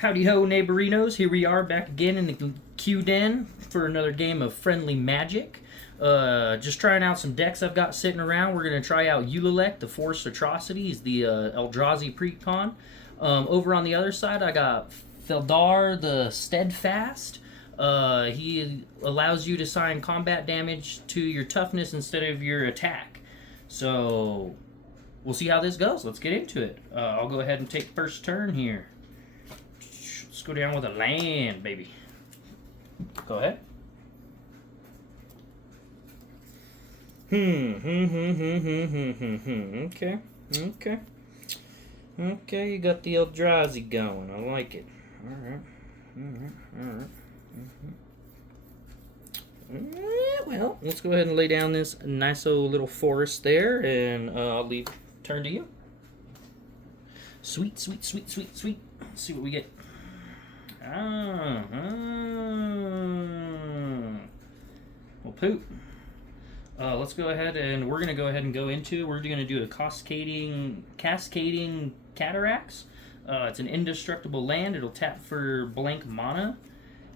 Howdy ho, neighborinos. Here we are back again in the Q Den for another game of Friendly Magic. Just trying out some decks I've got sitting around. We're going to try out Ulalek, the Forest Atrocity. He's the Eldrazi Precon. Over on the other side, I got Felothar, the Steadfast. He allows you to assign combat damage to your toughness instead of your attack. So, we'll see how this goes. Let's get into it. I'll go ahead and take first turn here. Let's go down with a land, baby. Go ahead. Okay, you got the Eldrazi going. I like it. Alright. Well, let's go ahead and lay down this nice old little forest there, and I'll leave turn to you. Sweet. Let's see what we get. Well, poop. Let's go ahead and we're going to go into, we're going to do a cascading cataracts. It's an indestructible land. It'll tap for blank mana.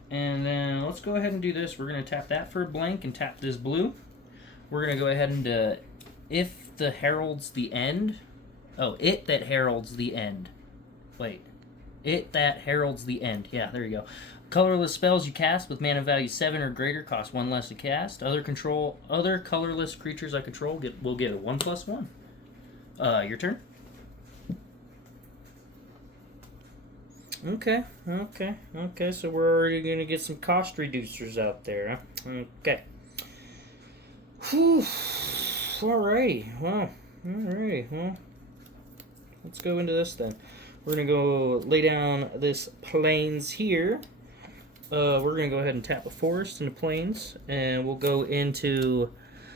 And then let's go ahead and do this. We're going to tap that for a blank and tap this blue. We're going to go ahead and, if the heralds the end. Oh, it that heralds the end. Wait. It that heralds the end. Yeah, there you go. Colorless spells you cast with mana value 7 or greater cost 1 less to cast. Other colorless creatures I control will get a 1/1. Your turn. Okay. So we're already gonna get some cost reducers out there, huh? Okay. Whew. Alrighty. Well, let's go into this then. We're going to go lay down this plains here. We're going to go ahead and tap a forest into plains, and we'll go into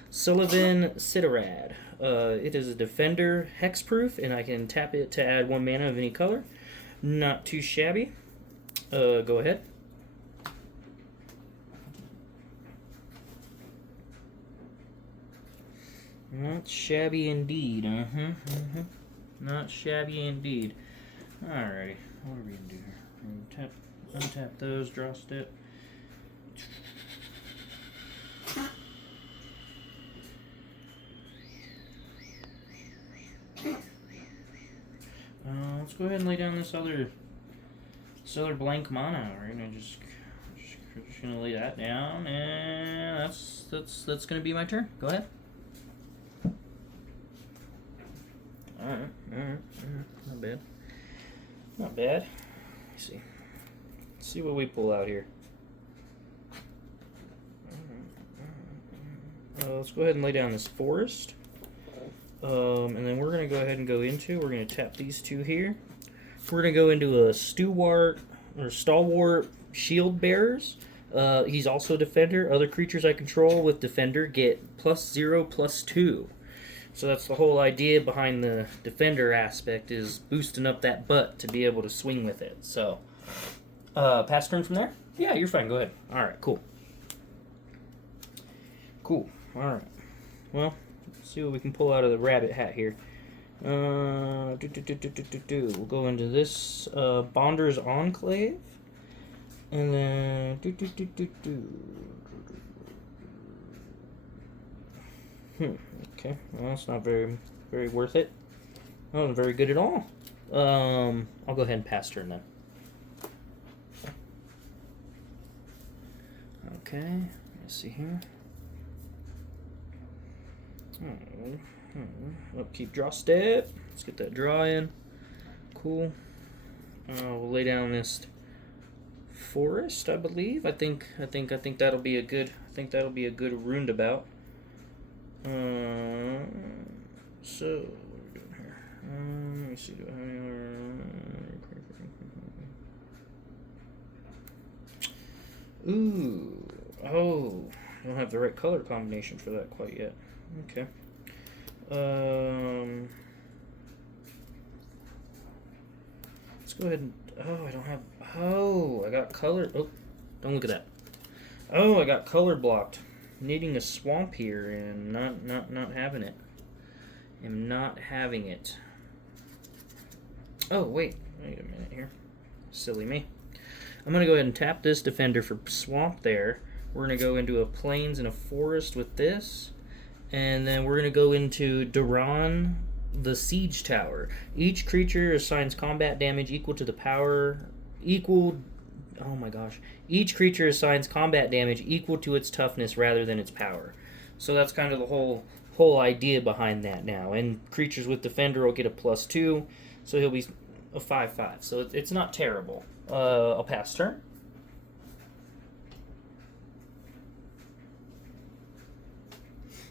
Sullivan Sitarad. It is a defender, hexproof, and I can tap it to add 1 mana of any color. Not too shabby. Go ahead. Not shabby indeed. Not shabby indeed. Alrighty, what are we gonna do here? Untap those, draw step. Let's go ahead and lay down this other blank mana. We're gonna just gonna lay that down, and that's gonna be my turn. Go ahead. Alright. Not bad. Let's see what we pull out here. Let's go ahead and lay down this forest. And then we're going to go ahead and we're going to tap these two here. We're going to go into a stalwart shield bearers. He's also a defender. Other creatures I control with defender get +0/+2. So that's the whole idea behind the defender aspect, is boosting up that butt to be able to swing with it. So, pass turn from there? Yeah, you're fine. Go ahead. All right, cool. All right. Well, let's see what we can pull out of the rabbit hat here. We'll go into this Bonder's Enclave, and then Okay, well, that's not very worth it. Not very good at all. I'll go ahead and pass turn then. Okay, let's see here. Upkeep, draw step. Let's get that draw in. Cool. We'll lay down this forest, I believe. I think that'll be a good. Roundabout. So what are we doing here? Let me see. I don't have the right color combination for that quite yet. Okay. Let's go ahead and. I got color. Oh, don't look at that. Oh, I got color blocked. Needing a swamp here and not having it. I'm not having it. Oh, wait a minute here. Silly me. I'm going to go ahead and tap this defender for swamp there. We're going to go into a plains and a forest with this. And then we're going to go into Duran, the siege tower. Each creature assigns combat damage equal to the power... Oh my gosh. Each creature assigns combat damage equal to its toughness rather than its power. So that's kind of the whole idea behind that now. And creatures with defender will get a +2, so he'll be a 5/5. So it's not terrible. I'll pass turn.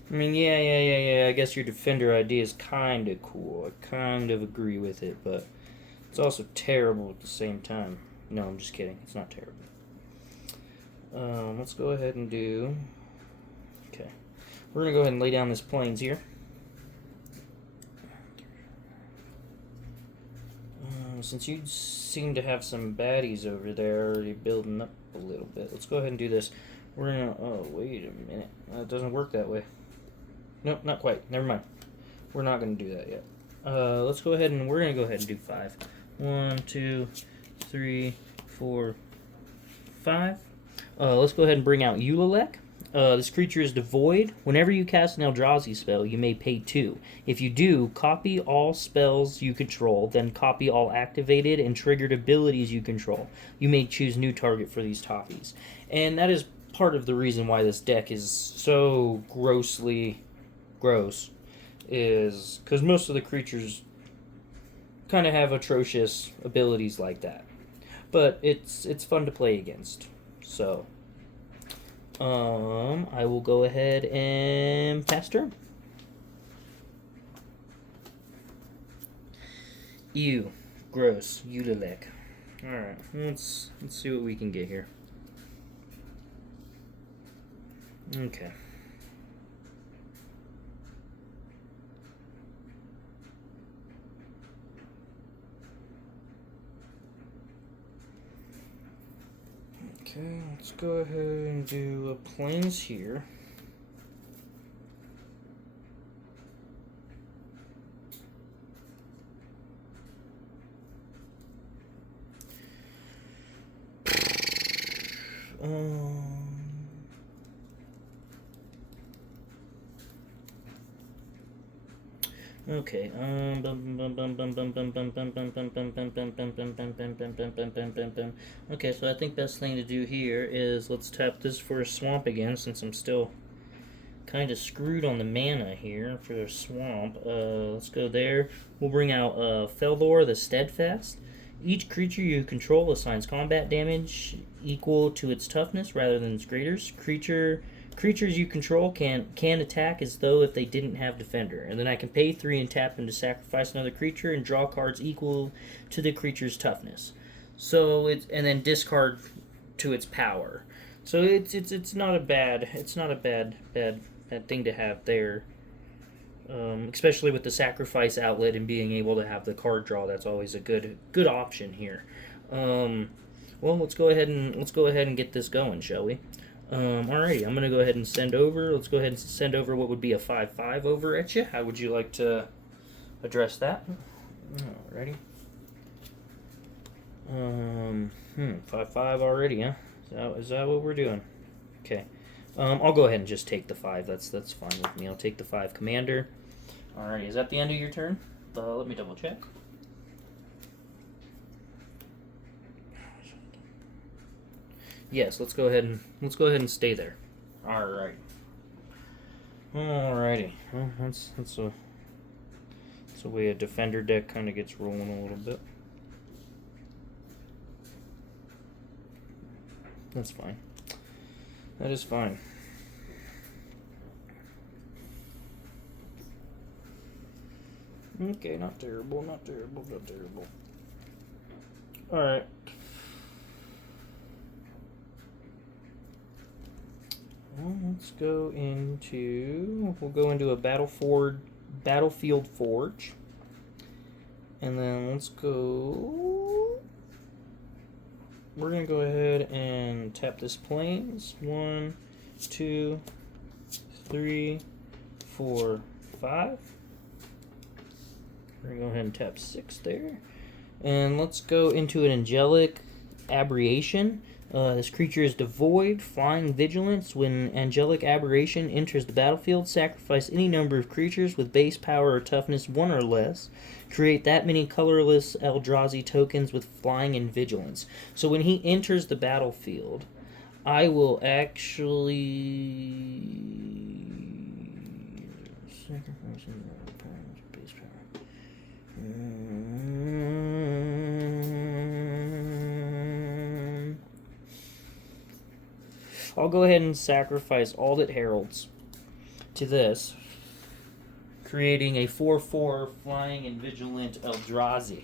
I mean, yeah. I guess your defender idea is kind of cool. I kind of agree with it, but it's also terrible at the same time. No, I'm just kidding. It's not terrible. Let's go ahead and do... Okay. We're going to go ahead and lay down this plains here. Since you seem to have some baddies over there already building up a little bit, let's go ahead and do this. We're going to... Oh, wait a minute. That doesn't work that way. Nope, not quite. Never mind. We're not going to do that yet. Let's go ahead and... We're going to go ahead and do 5. 1, 2... 3, 4, 5. Let's go ahead and bring out Ulalek. This creature is devoid. Whenever you cast an Eldrazi spell, you may pay 2. If you do, copy all spells you control, then copy all activated and triggered abilities you control. You may choose new target for these copies. And that is part of the reason why this deck is so grossly gross, is because most of the creatures kind of have atrocious abilities like that. But it's fun to play against. So, I will go ahead and pass turn. Ew, gross, Ulalek. All right, let's see what we can get here. Okay. Okay, let's go ahead and do a plains here. Okay. Okay, so I think best thing to do here is let's tap this for a swamp again, since I'm still kind of screwed on the mana here for the swamp. Let's go there. We'll bring out Felothar, the Steadfast. Each creature you control assigns combat damage equal to its toughness rather than its greaters. Creatures you control can attack as though if they didn't have defender. And then I can pay 3 and tap them to sacrifice another creature and draw cards equal to the creature's toughness. So and then discard to its power. So it's not a bad thing to have there. Especially with the sacrifice outlet and being able to have the card draw, that's always a good option here. Well, let's go ahead and get this going, shall we? Alrighty, I'm gonna go ahead and send over. Let's go ahead and send over what would be a 5/5 over at you. How would you like to address that? Alrighty. 5/5 already, huh? Is that what we're doing? Okay. I'll go ahead and just take the 5. That's fine with me. I'll take the 5 commander. Alrighty, is that the end of your turn? Let me double check. Yes, let's go ahead and stay there. Alright. Alrighty. Well, that's a way a defender deck kind of gets rolling a little bit. That's fine. That is fine. Okay, not terrible, not terrible, not terrible. Alright. Well, we'll go into a battlefield forge. And then we're going to go ahead and tap this plains. 1, 2, 3, 4, 5. We're going to go ahead and tap 6 there. And let's go into an angelic aberration. This creature is devoid, flying vigilance. When angelic aberration enters the battlefield, sacrifice any number of creatures with base power or toughness 1 or less. Create that many colorless Eldrazi tokens with flying and vigilance. So when he enters the battlefield, I will actually sacrifice base power. I'll go ahead and sacrifice all that heralds to this, creating a 4/4 flying and vigilant Eldrazi.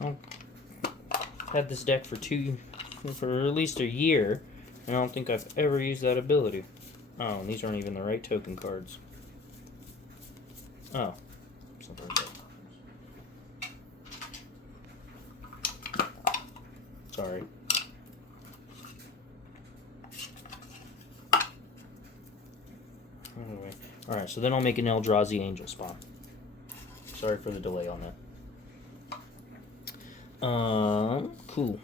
I've had this deck for at least a year, and I don't think I've ever used that ability. Oh, and these aren't even the right token cards. Oh. Sorry. Anyway. Alright, so then I'll make an Eldrazi Angel spawn. Sorry for the delay on that. Cool.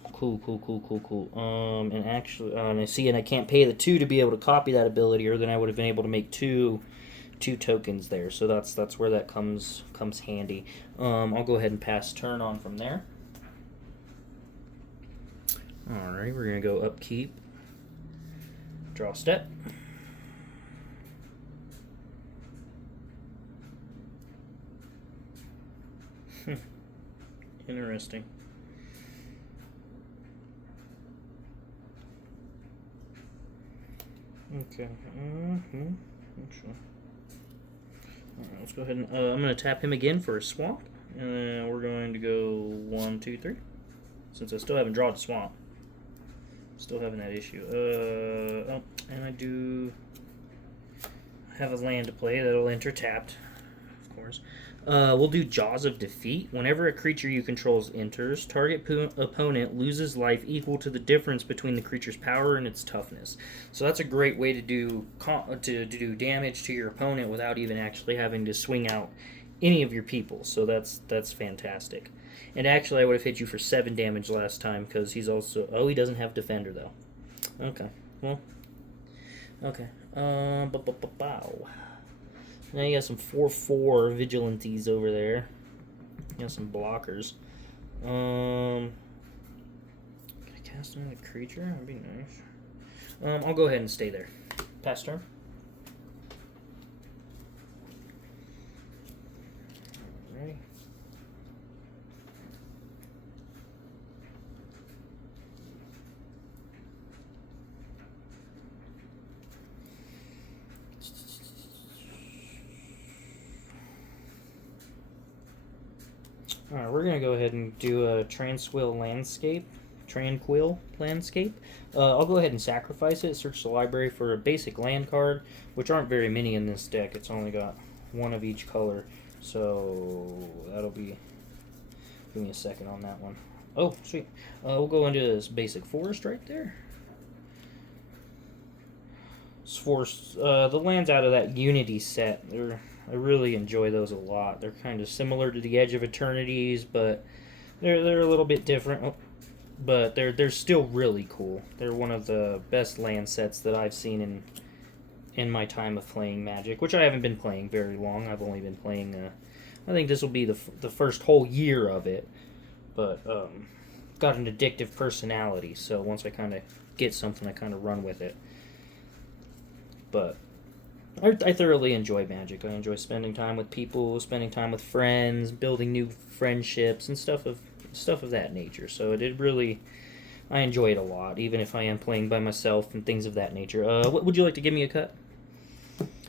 And actually, and I see, and I can't pay the 2 to be able to copy that ability, or then I would have been able to make two tokens there. So that's where that comes handy. I'll go ahead and pass turn on from there. Alright, we're gonna go upkeep. Draw step. Interesting. Okay. Sure. Alright, let's go ahead and I'm going to tap him again for a swamp, and then we're going to go 1, 2, 3. Since I still haven't drawn a swamp, still having that issue. Oh, and I do have a land to play that'll enter tapped, of course. We'll do Jaws of Defeat. Whenever a creature you control enters, target opponent loses life equal to the difference between the creature's power and its toughness. So that's a great way to do damage to your opponent without even actually having to swing out any of your people. So that's fantastic. And actually, I would have hit you for 7 damage last time because he's also... Oh, he doesn't have Defender, though. Okay. Well. Okay. Bow. Now you got some 4/4 vigilantes over there. You got some blockers. Can I cast another creature? That'd be nice. I'll go ahead and stay there. Pass turn. Alrighty. Alright, we're going to go ahead and do a Tranquil Landscape. I'll go ahead and sacrifice it, search the library for a basic land card, which aren't very many in this deck. It's only got 1 of each color, so that'll be... Give me a second on that one. Oh, sweet. We'll go into this basic forest right there. This forest, the lands out of that Unity set, I really enjoy those a lot. They're kind of similar to the Edge of Eternities, but they're a little bit different. But they're still really cool. They're one of the best land sets that I've seen in my time of playing Magic, which I haven't been playing very long. I've only been playing. I think this will be the first whole year of it. But got an addictive personality, so once I kind of get something, I kind of run with it. But I thoroughly enjoy Magic. I enjoy spending time with people, spending time with friends, building new friendships, and stuff of that nature. So I enjoy it a lot, even if I am playing by myself and things of that nature. What would you like to give me a cut?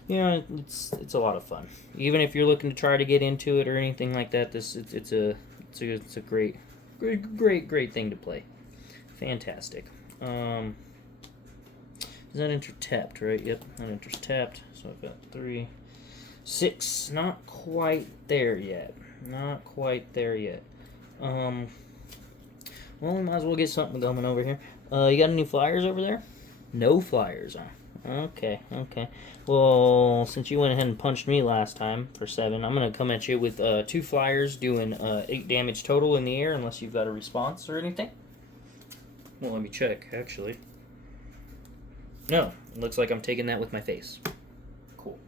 Yeah, it's a lot of fun. Even if you're looking to try to get into it or anything like that, it's a great thing to play. Fantastic. Is that enter tapped, right? Yep, that enters tapped. So I've got 3, 6. Not quite there yet. Well, we might as well get something going over here. You got any flyers over there? No flyers, huh? Okay, okay. Well, since you went ahead and punched me last time for 7, I'm going to come at you with 2 flyers doing 8 damage total in the air unless you've got a response or anything. Well, let me check, actually. No, it looks like I'm taking that with my face. Cool.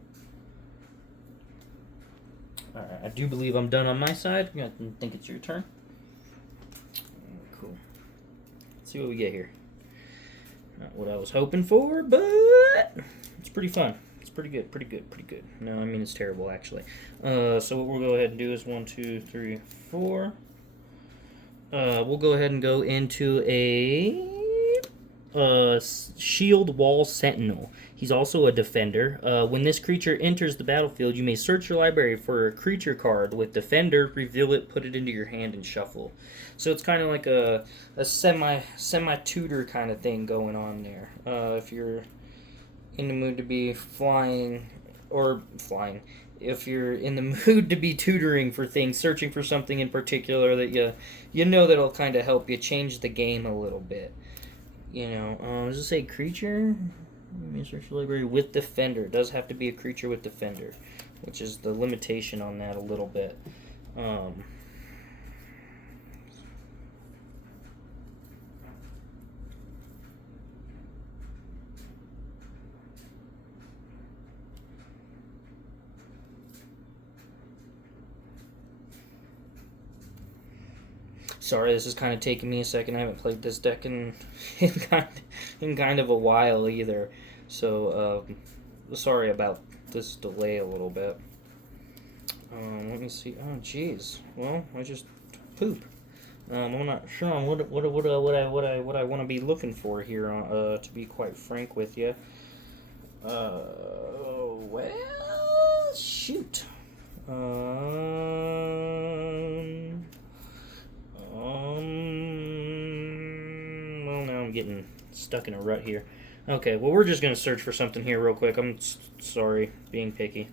Alright, I do believe I'm done on my side. I think it's your turn. Cool. Let's see what we get here. Not what I was hoping for, but it's pretty fun. It's pretty good, pretty good, pretty good. No, I mean it's terrible, actually. So what we'll go ahead and do is 1, 2, 3, 4. We'll go ahead and go into a shield wall sentinel. He's also a defender. When this creature enters the battlefield, you may search your library for a creature card with defender, reveal it, put it into your hand, and shuffle. So it's kind of like a semi-tutor kind of thing going on there. If you're in the mood to be flying, if you're in the mood to be tutoring for things, searching for something in particular that you know that'll kind of help you change the game a little bit. You know, does it say creature? Let me search the library with defender. It does have to be a creature with defender, which is the limitation on that a little bit. Sorry, this is kind of taking me a second. I haven't played this deck in kind of a while either. So, sorry about this delay a little bit. Let me see. Oh, jeez. Well, I just poop. I'm not sure on what I want to be looking for here. To be quite frank with you. Well, shoot. Well, now I'm getting stuck in a rut here. Okay, well, we're just going to search for something here real quick. I'm sorry, being picky.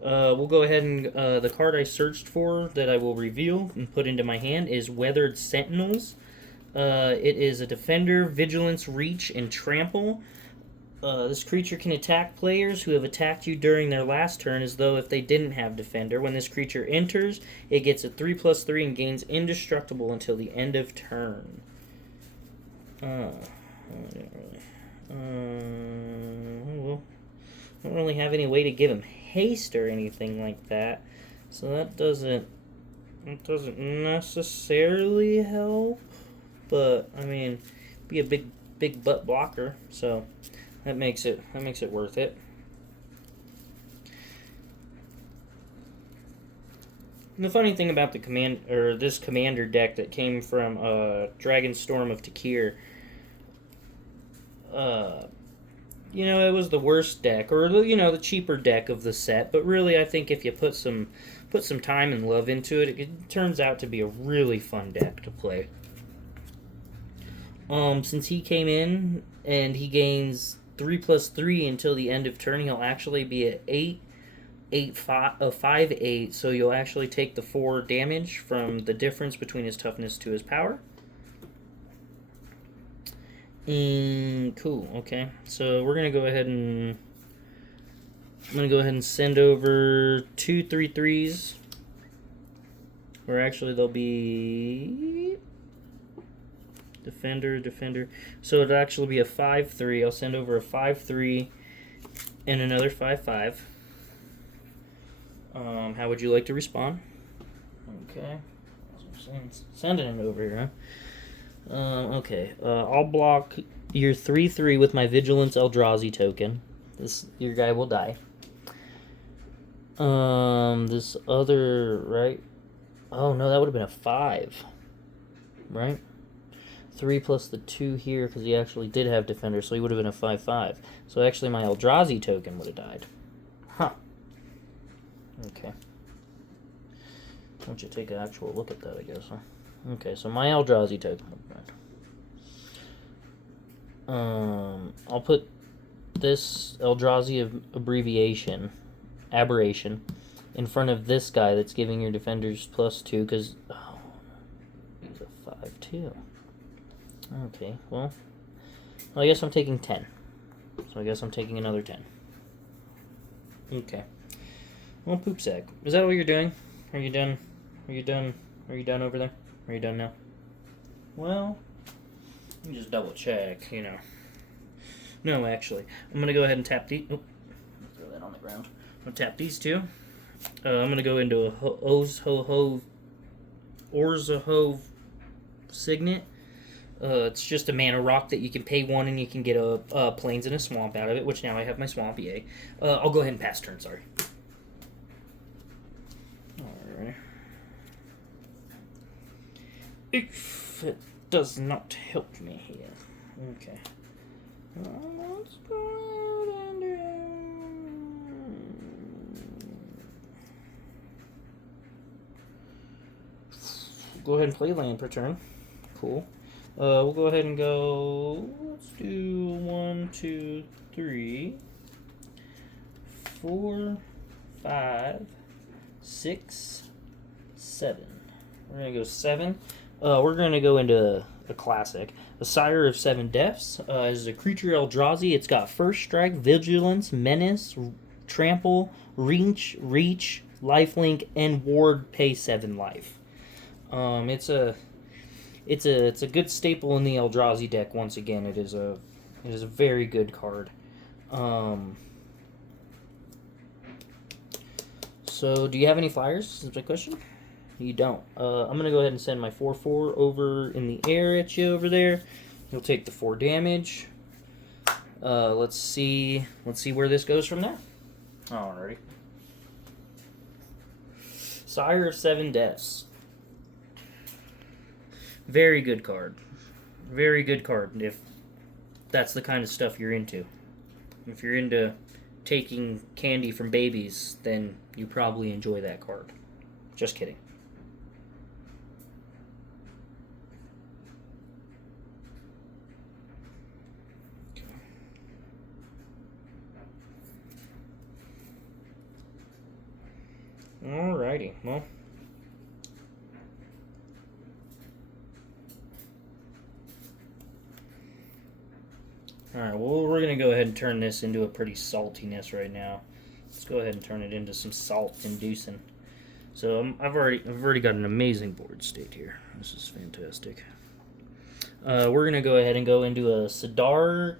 We'll go ahead and the card I searched for that I will reveal and put into my hand is Weathered Sentinels. It is a defender, vigilance, reach, and trample. This creature can attack players who have attacked you during their last turn as though if they didn't have defender. When this creature enters, it gets a 3/3 and gains indestructible until the end of turn. Well, I don't really have any way to give him haste or anything like that, so that doesn't necessarily help. But I mean, be a big butt blocker, so that makes it worth it. And the funny thing about this commander deck that came from Dragonstorm of Takir, you know, it was the worst deck, or the cheaper deck of the set. But really, I think if you put some time and love into it, it turns out to be a really fun deck to play. Since he came in and he gains 3/3 until the end of turn, he'll actually be at 5/8. So you'll actually take the 4 damage from the difference between his toughness to his power. Cool. Okay, so we're gonna go ahead and send over 2 3/3s, or actually they'll be defender. So it'll actually be a 5/3. I'll send over a 5/3 and another 5/5. How would you like to respond? Okay, sending it over here, huh? Okay, I'll block your 3/3 with my Vigilance Eldrazi token. Your guy will die. This other, right? Oh no, that would have been a 5, right? 3 plus the 2 here, because he actually did have defender, so he would have been a 5/5. So actually my Eldrazi token would have died. Huh. Okay. Why don't you take an actual look at that, I guess, huh? Okay, so my Eldrazi token. I'll put this Eldrazi aberration in front of this guy that's giving your defenders +2, because he's a 5/2. Okay, well, I guess I'm taking 10. So I guess I'm taking another 10. Okay. Well, poop sack. Is that what you're doing? Are you done? Are you done? Are you done over there? Are you done now? Well, let me just double check, you know. No, actually. I'm going to go ahead and tap these. Oh, throw that on the ground. I'm going to tap these two. I'm going to go into a Orzhov Signet. It's just a mana rock that you can pay 1 and you can get a Plains and a Swamp out of it, which now I have my Swamp, yay. I'll go ahead and pass turn, sorry. Alright. If it does not help me here. Okay. Let's go ahead and do... Go ahead and play land per turn. Cool. We'll go ahead and go. Let's do 1, 2, 3, 4, 5, 6, 7. We're gonna go 7. We're gonna go into a classic. The Sire of 7 Deaths is a creature Eldrazi. It's got First Strike, Vigilance, Menace, Trample, Reach, Lifelink, and Ward. Pay 7 life. It's a good staple in the Eldrazi deck. Once again, it is a very good card. So do you have any flyers? Is my question. You don't. I'm gonna go ahead and send my 4/4 over in the air at you over there. You'll take the 4 damage. Let's see where this goes from there. Alrighty. Sire of 7 Deaths. Very good card. Very good card if that's the kind of stuff you're into. If you're into taking candy from babies, then you probably enjoy that card. Just kidding. Alrighty, well. Alright, well, we're going to go ahead and turn this into a pretty saltiness right now. Let's go ahead and turn it into some salt-inducing. So I've already got an amazing board state here. This is fantastic. We're going to go ahead and go into a Sidar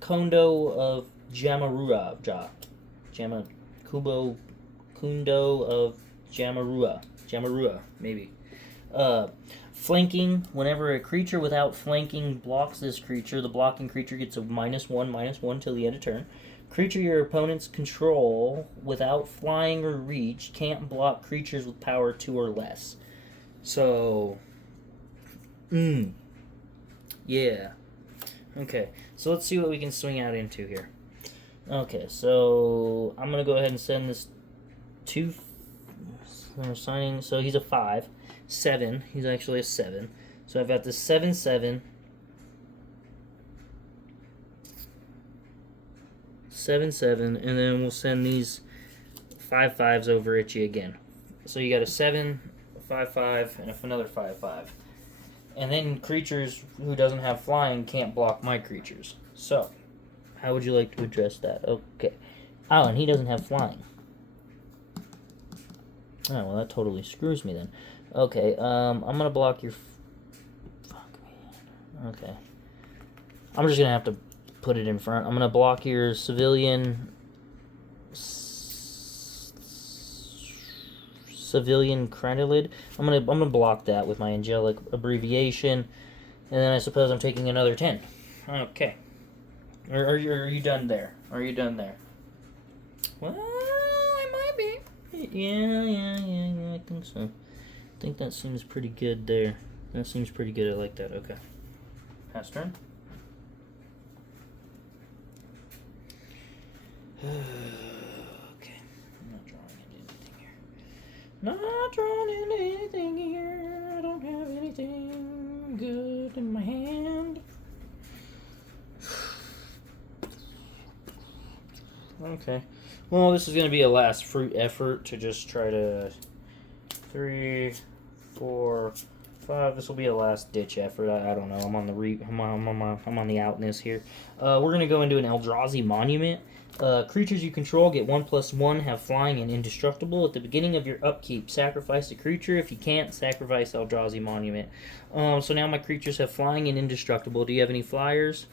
Kondo of Jamarua. Kundo of Jamarua, maybe. Flanking, whenever a creature without flanking blocks this creature, the blocking creature gets a -1/-1 till the end of turn. Creature your opponents control without flying or reach can't block creatures with power 2 or less. So, yeah. Okay, so let's see what we can swing out into here. Okay, so I'm going to go ahead and send this 2 signing. So he's a 5. 7. He's actually a 7. So I've got this 7/7. 7/7, and then we'll send these 5/5s over at you again. So you got a 7, a 5/5, and another 5/5. And then creatures who doesn't have flying can't block my creatures. So, how would you like to address that? Okay. Oh, and he doesn't have flying. Oh, well, that totally screws me then. Okay, I'm gonna block your... Fuck me. Okay. I'm just gonna have to put it in front. I'm gonna block your civilian Cranilid. I'm gonna block that with my angelic abbreviation, and then I suppose I'm taking another 10. Okay. Are you done there? Are you done there? Well, I might be. Yeah, I think so. I think that seems pretty good there. That seems pretty good. I like that. Okay. Pass turn. Okay. I'm not drawing into anything here. Not drawing into anything here. I don't have anything good in my hand. Okay. Well, this is going to be a last fruit effort to just try to 3, 4, 5. This will be a last ditch effort. I don't know. I'm on the I'm on the outness here. We're gonna go into an Eldrazi Monument. Creatures you control get 1/1, have flying and indestructible. At the beginning of your upkeep, sacrifice a creature. If you can't, sacrifice Eldrazi Monument. So now my creatures have flying and indestructible. Do you have any flyers?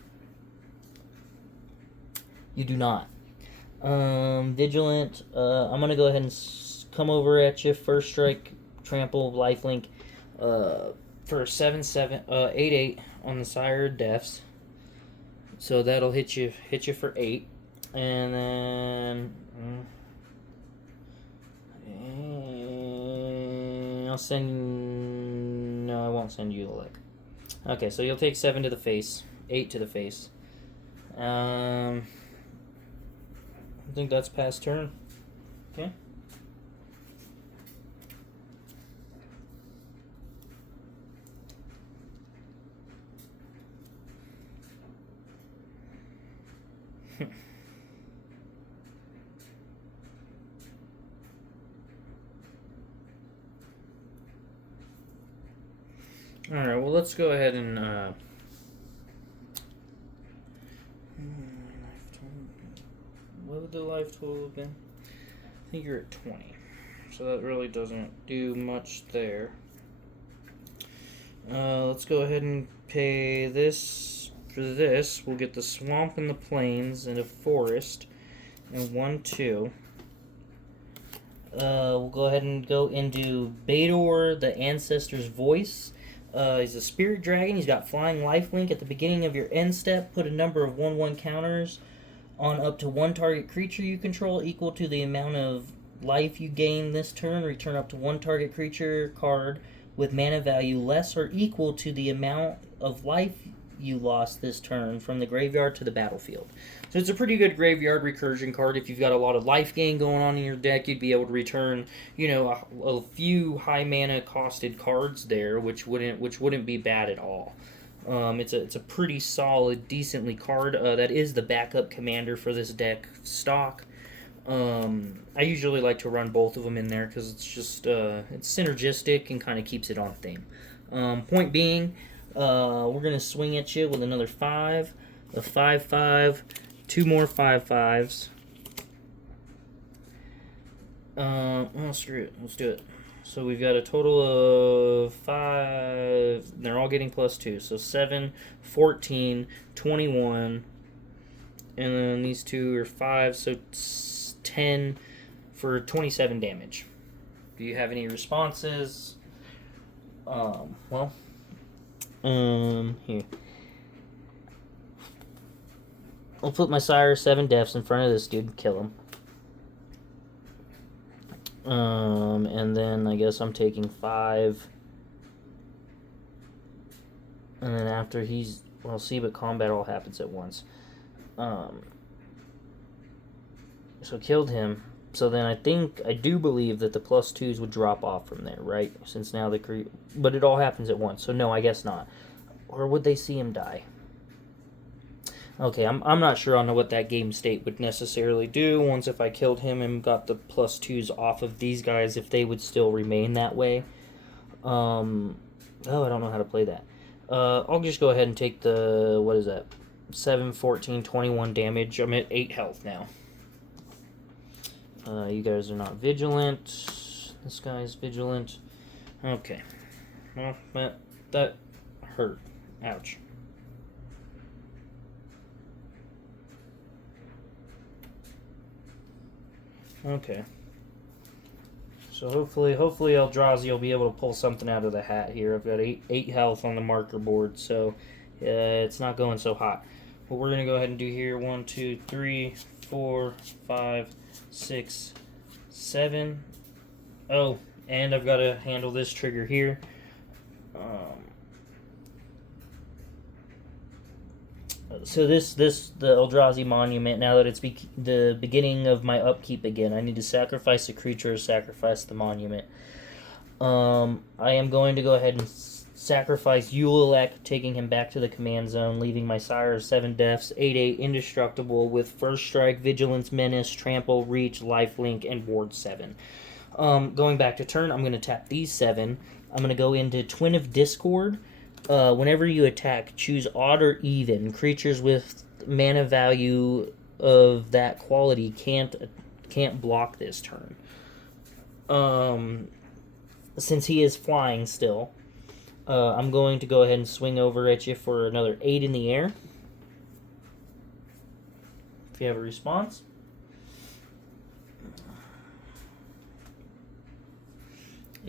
You do not. Vigilant. I'm gonna go ahead and come over at you. First strike, trample, lifelink. For 7/7, 8/8 on the Sire Deaths. So that'll hit you for 8. And then I'll send. No, I won't send you Ulalek. Okay, so you'll take 7 to the face, 8 to the face. I think that's past turn. Okay. Alright, well, let's go ahead and, what would the life total have been? I think you're at 20. So that really doesn't do much there. Let's go ahead and pay this. For this, we'll get the swamp and the plains and a forest and 1/2. We'll go ahead and go into Bador, the Ancestor's Voice. He's a spirit dragon. He's got flying lifelink. At the beginning of your end step, put a number of 1/1 counters on up to 1 target creature you control equal to the amount of life you gain this turn. Return up to 1 target creature card with mana value less or equal to the amount of life you lost this turn from the graveyard to the battlefield. So it's a pretty good graveyard recursion card. If you've got a lot of life gain going on in your deck, you'd be able to return, you know, a few high mana costed cards there, which wouldn't be bad at all. It's a pretty solid, decently card. That is the backup commander for this deck stock. I usually like to run both of them in there because it's just it's synergistic and kind of keeps it on theme. Point being, we're gonna swing at you with another 5, a 5/5, 2 more 5/5s. Oh, screw it. Let's do it. So we've got a total of 5. They're all getting +2. So 7, 14, 21. And then these two are 5. So 10 for 27 damage. Do you have any responses? Here. I'll put my Sire 7 deaths in front of this dude and kill him. And then I guess I'm taking 5. And then after he's... Well, see, but combat all happens at once. So killed him. So then I do believe that the +2s would drop off from there, right? Since now but it all happens at once. So no, I guess not. Or would they see him die? Okay, I'm not sure on what that game state would necessarily do once if I killed him and got the +2s off of these guys, if they would still remain that way. Oh, I don't know how to play that. I'll just go ahead and take the, what is that? 7, 14, 21 damage. I'm at 8 health now. You guys are not vigilant. This guy's vigilant. Okay. Well, that hurt. Ouch. Okay. So hopefully Eldrazi will be able to pull something out of the hat here. I've got 8 health on the marker board, so it's not going so hot. What we're going to go ahead and do here, 1, 2, 3, 4, 5, 6, 7. Oh, and I've got to handle this trigger here. So the Eldrazi Monument, now that it's the beginning of my upkeep again, I need to sacrifice a creature or sacrifice the monument. I am going to go ahead and sacrifice Ulalek, taking him back to the command zone, leaving my Sire 7 deaths, 8/8 indestructible with first strike, vigilance, menace, trample, reach, lifelink, and ward 7. Going back to turn, I'm going to tap these 7. I'm going to go into Twin of Discord. Whenever you attack, choose odd or even. Creatures with mana value of that quality can't block this turn. Since he is flying still, I'm going to go ahead and swing over at you for another 8 in the air. If you have a response.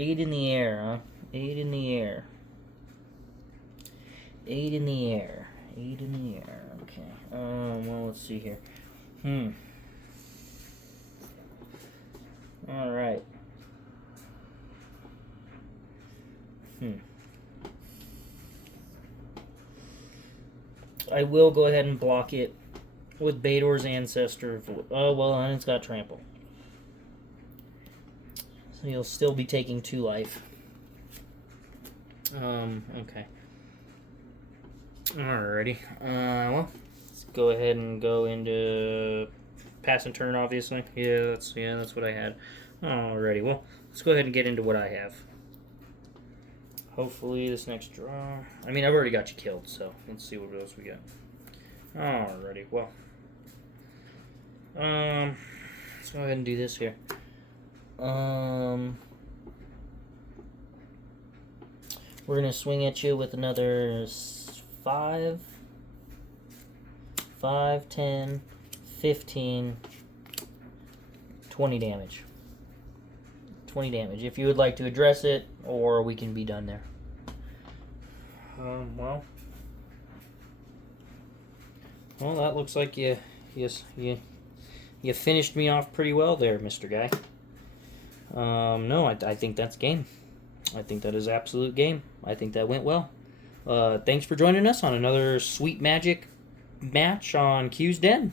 Eight in the air, huh? 8 in the air. 8 in the air. 8 in the air. Okay. Well, let's see here. All right. I will go ahead and block it with Bador's Ancestor. Oh, well, and it's got Trample. So you'll still be taking 2 life. Okay. Alrighty. Well, let's go ahead and go into pass and turn, obviously. Yeah, that's what I had. Alrighty. Well, let's go ahead and get into what I have. Hopefully this next draw... I mean, I've already got you killed, so let's see what else we got. Alrighty. Well. Let's go ahead and do this here. We're going to swing at you with another 5, 10, 15, 20 damage. 20 damage. If you would like to address it, or we can be done there. Well, that looks like you finished me off pretty well there, Mr. Guy. No, I think that's game. I think that is absolute game. I think that went well. Thanks for joining us on another Sweet Magic match on Q's Den.